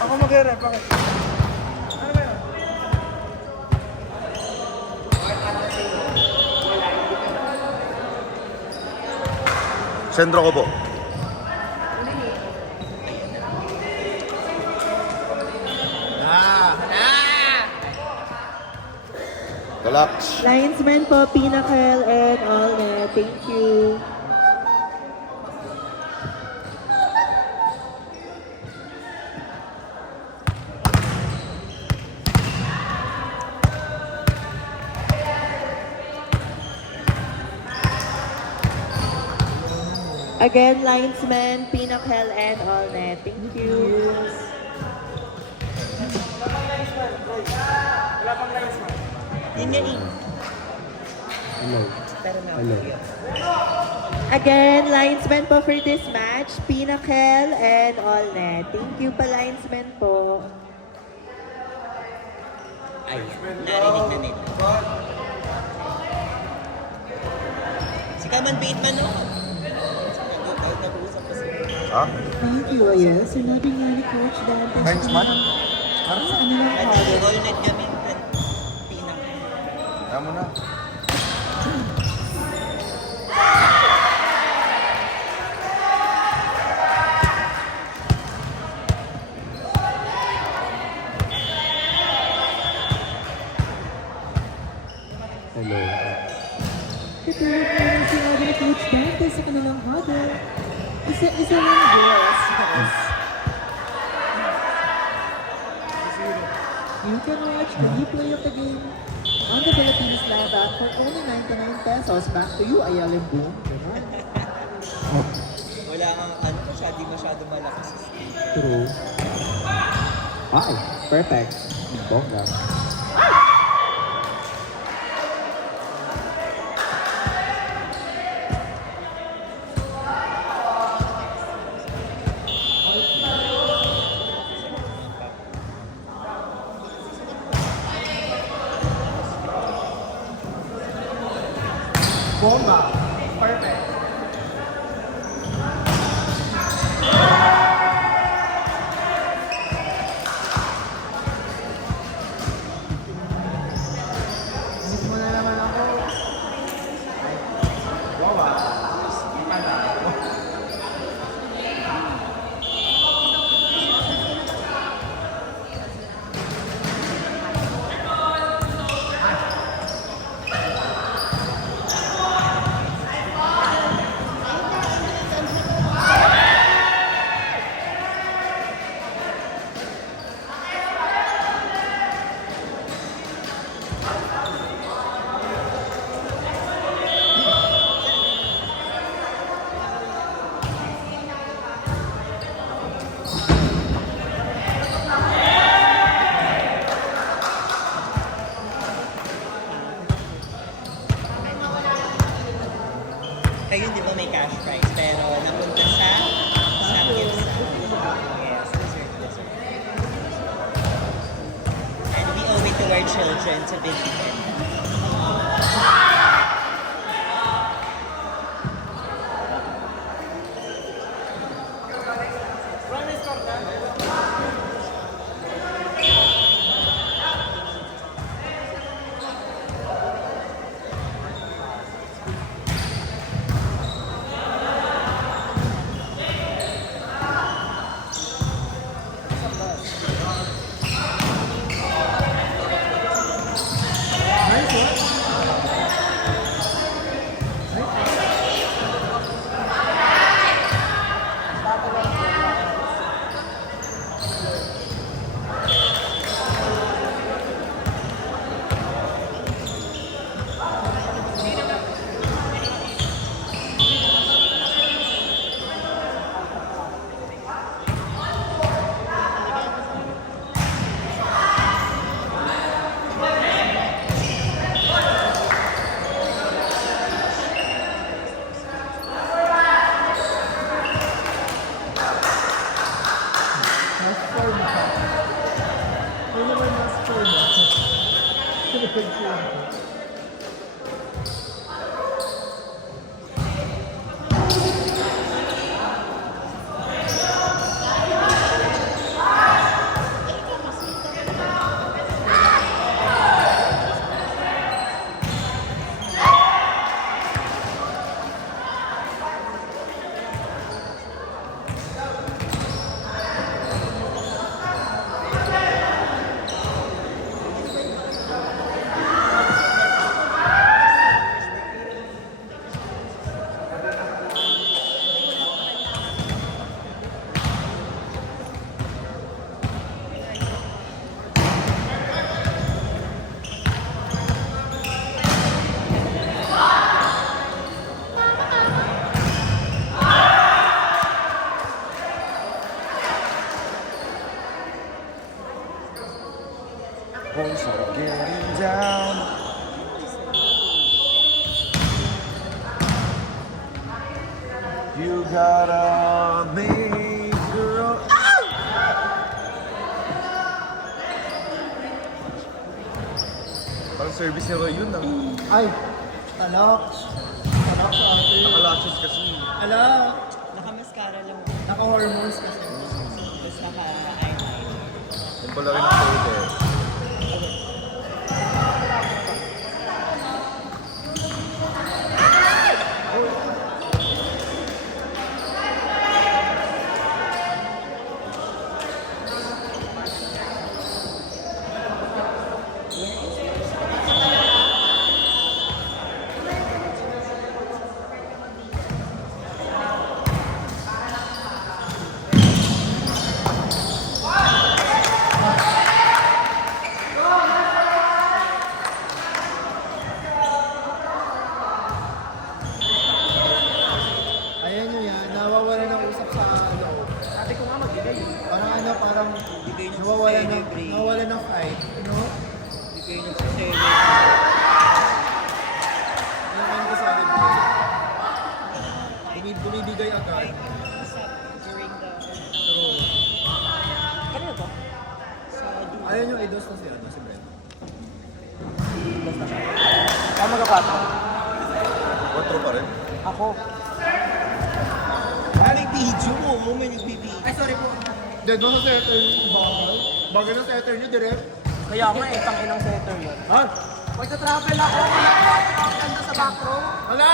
Ako mag-rep, bakit? Ano ba yun? Sentro ko po. Relax. Linesman po, Pinnacle and all net. Thank you. Again, linesman, Pinnacle and all net. Thank you. Wala pang linesman. Yun nga eh. Hello. Pero no. Hello. Again, linesman po for this match, Pinnacle and all net. Thank you pa, linesman po. Ay, narinig na nila. Si Kaman Bateman, no? Nag-uusap pa sila. Ha? Thank you, yes. Sinabi nga ni Coach Dante. Linesman? Sa ano lang At ako. all net kami Pinang. Kaya mo na. Hello. Katulad nga ng sinabi ni Coach Dante sa kanilang huddle. Isa lang yes. You can watch the replay of the game on the Philippines Live app for only 99 pesos. Back to you, Ayala Boom. Wala kang ano, masyado malakas. True. Ay, perfect. Bongga. Bomba. Perfect. Miss mo na naman ako. Bomba. Kayo di ba may cash prize pero napunta sa Samgyeopsal. Yes, dessert. And we owe it to our children to visit them. boys are getting down. You gotta make your own. Parang service ni Roy yun ah. Ay! Talok! Talok sa atin. Nakalashes kasi. Ala! Naka-mascara lang. Naka-hormones kasi. Tapos naka-eyeliner. Yung pala rin ang photo. Ayan nyo yan, nawawala ng usap sa loob. Ate ko nga magbigay. Parang ano, parang Bigay ng nawawala ng fight. Ano? Bigay ng celebrate. Yung ano ko sa akin. Bumibigay agad. During the... True. Kanina to? Sa dulo. Ayan yung idos na si ano, si Brent. Kaya magkakata. 4 pa rin. Ako. May video mo. May nagbibigay. Ay, sorry po. Dead mo sa setter yung bagal. Bagal ng setter nyo, direct. Kaya nga, itang inang setter yun. Ha? Pag na-travel ako, wala ko ako ganda sa back row. Wala!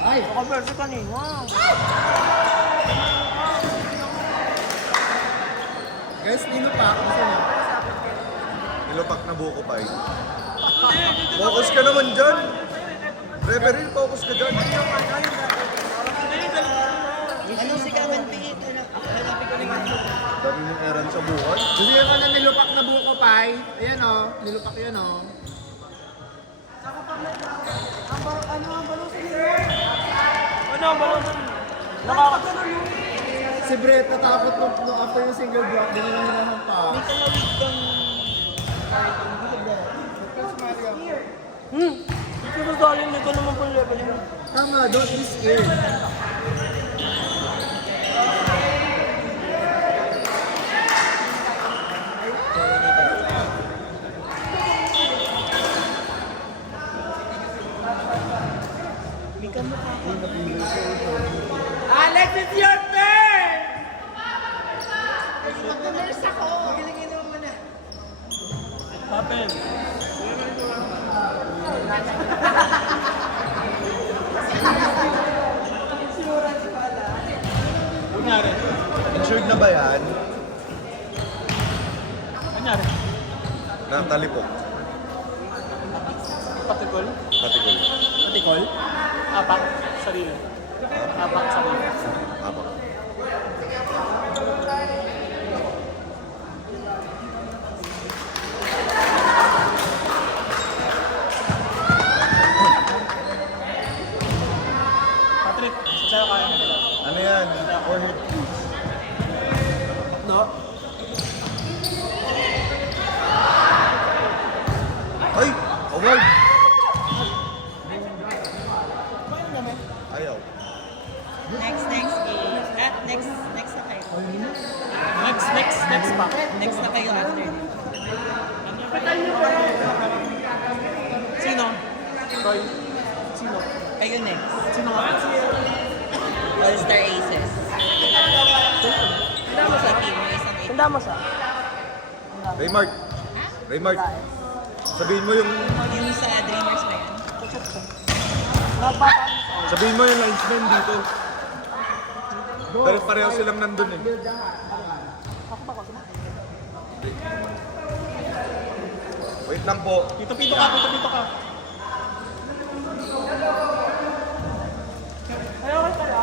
Ay! Ako verso kanina. Guys, nino pa ako sa inyo. Nilupak na buko pa eh. Focus ka naman dyan. Referee, focus ka dyan. Anong sigawan tingin ito na? Hanapin ko naman. Dami mong errand sa buhay. Gusto nyo ka na nilupak na buko pay. Ayan o, nilupak yan o. Ano ang balon? Nakakagano yun. Si Brett natakot nung after yung single block, din nila hinahang pa. May kamawid kang... Pero dahil hindi ko naman pang level yun. Tama, don't be scared. May kamukha ko. Alex, it's your turn! Mag-nurse ako. Gilingin mo na. Happen. Kunyari. Insured na ba yan? Kunyari. Ng talipok. Patikol. Patikol. Patikol? Apak. Sarili. Apak sarili. Apak. Patrick, sa'yo kaya na nila. Ano yan? Forehead piece. No? Ay! Award! Ayaw. Next game. Next na kayo. Next pa. Next na kayo after this. Sino? Roy. Sino? Kayo next. Sino nga? All-Star Aces. Tanda mo sa team mo isang eight. Tanda mo siya. Raymart. Raymart. Sabihin mo yung... Yung sa Dreamers ba yan? Sabihin mo yung linesman dito. Pero pareho silang nandun eh. Wait lang po. Dito ka. Ayaw ka pala.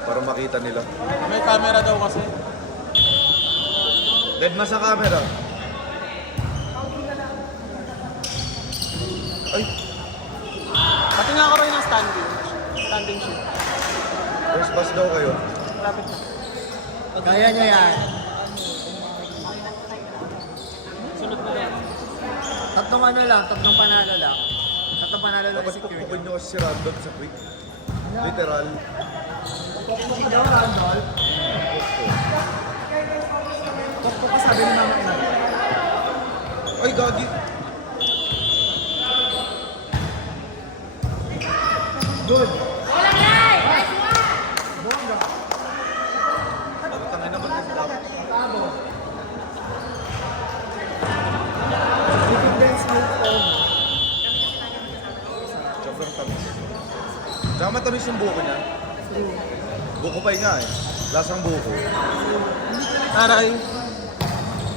Para makita nila. May camera daw kasi. Dead na sa camera. Ay! Pati nga ako rin ng standing. Standing shoot. First bus daw kayo. Lapit na. Kaya niya yan. Sunod na lang. Tatlong ano lang, tatlong panalo lang. Tatlong panalo lang Dapat secure pagpukin niya. nyo kasi si Randolph sa quick. Literal. Pagpukin daw, Randolph. Pagpukin ka sabi ni Mama Ina. Ay, gagi. Good. Tangin naman kasi dapat. Tabo. Liquid dance move on. Sobrang tamis. Tsaka matamis yung buko niya. Buko pa nga eh. Lasang buko. Aray.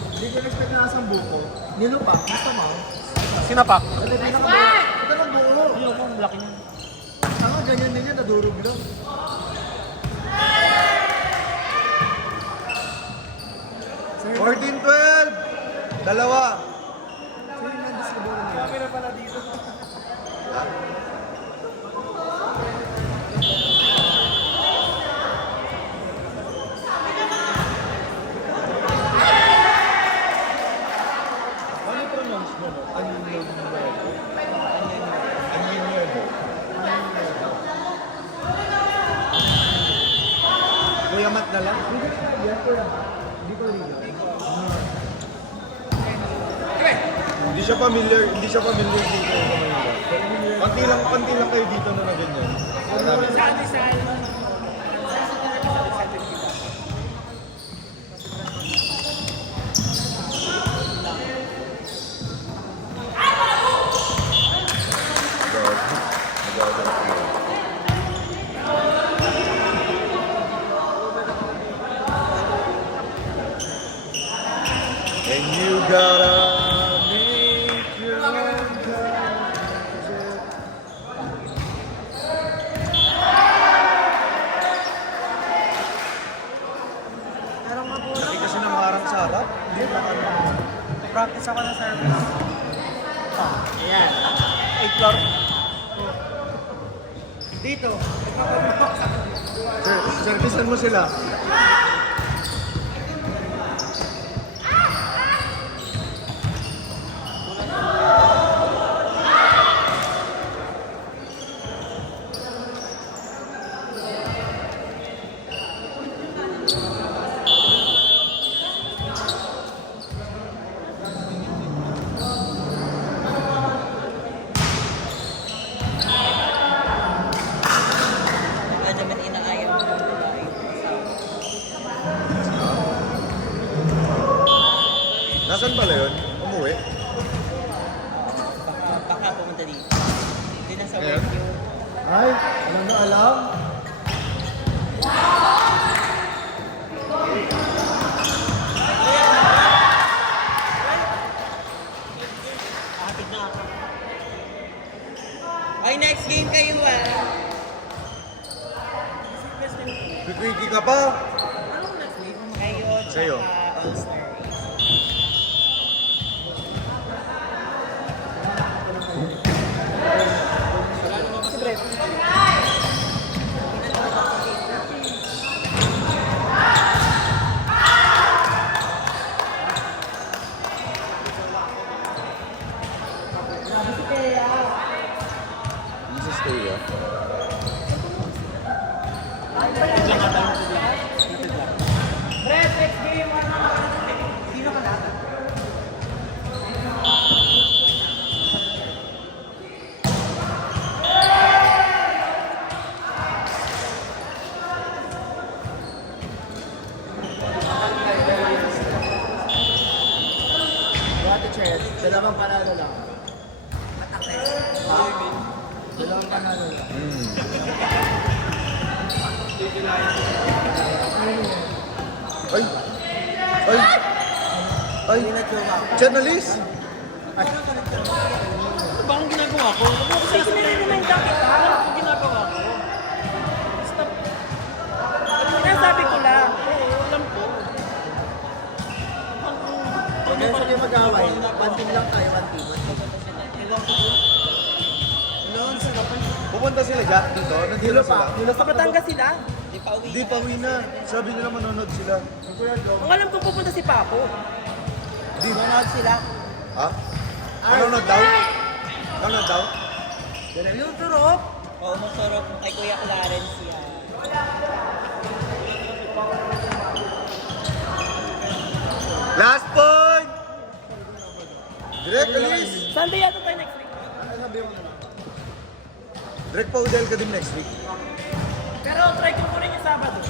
Hindi ko expect na asang buko. Nilupak. Gusto mo? Sinapak. Ito ng buo. Ito ng buo. Hindi ako, ang laki niya. Tama, ganyan din yan. Nadurog lang. Sir, 14-12! Dalawa! Sir Hernandez ka ba? Kami na pala dito. Ano pronounce mo, no? Anino. Kuya Mat na lang? Yan ko lang. Hindi ko rin. Hindi siya familiar dito sa Manila. Panti lang kayo dito na ganyan. Marami. And you gotta make your own budget. Laki kasi ng harang sa harap. Hindi na ano. Practice ako ng service. Ayan. 8 floor. Dito. Sir, servicean mo sila. Medyo man inaayaw ng babae. Nasaan pala yun? Umuwi? Baka pumunta dito. Hindi na sa Ayan. work yun. Ay, alam na alam. Kapit na ako. Ay, next game kayo ah. Kikwiki ka pa? Kayo, Sa'yo. tsaka All-Star. Jesus stay ah. What a chance. Dalawang panalo lang. Dalawang panalo lang. Ay! Ay! Ay! Channelist! Ano ba ang ginagawa ko? Kasi siniremind kita. Ano ang ginagawa ko? Stop. Sinasabi ko lang. Oo, alam ko. Kaya sa kayo mag-away, one team lang tayo, one team. Noon, sila pa Pupunta sila Jack dito? Nandito sila? Sa Batangas sila. Di pa uwi. Hindi pa uwi na. Sabi nila manonood sila. Ang alam ko pupunta si Papo. Di ba? Manood sila. Ha? Manonood daw? Manonood daw? Yung turok. Oo, masarap kay Kuya Clarence yan. Last point! Direk, alis! Sunday yata tayo next week. Direk, pa-udel ka din next week. Pero try ko po rin yung Sabado.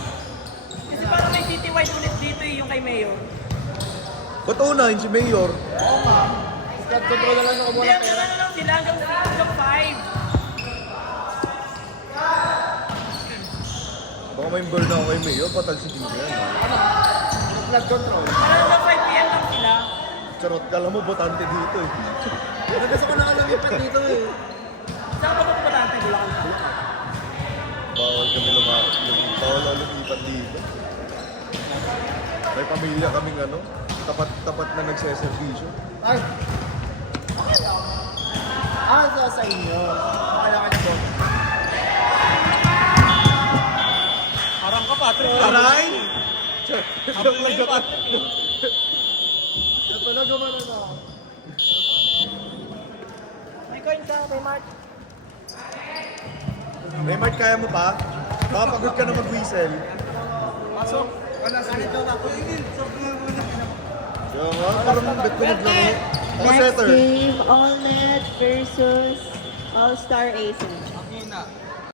Kasi parang may citywide ulit dito yung kay Mayor. Ba't unahin si Mayor? Control na lang ako Hindi, ang ano lang sila hanggang 5. Baka may burn ako kay Mayor, patalsikin ko yan. Ha? Flood control. Parang hanggang 5 PM lang sila. Charot, kala mo botante dito eh. Gusto ko na nga lumipat dito eh. Saan ba pagpapatante? Bulacan. Bawal kami bawal ako lumipat dito. May pamilya kaming ano, tapat na nagseservisyo. Ay! Sa inyo. Kaya ka po. Parang ka, Patrick. Aray! Joke lang, joke lang. Ito na gumano na. May coin ka, may mark. Raymart, kaya mo pa? Baka pagod ka na mag-whistle. Pasok. Wala sa dito na ako. Kaya nga, parang bet ko maglaro. Ako Next setter. game, All Net versus All Star Aces.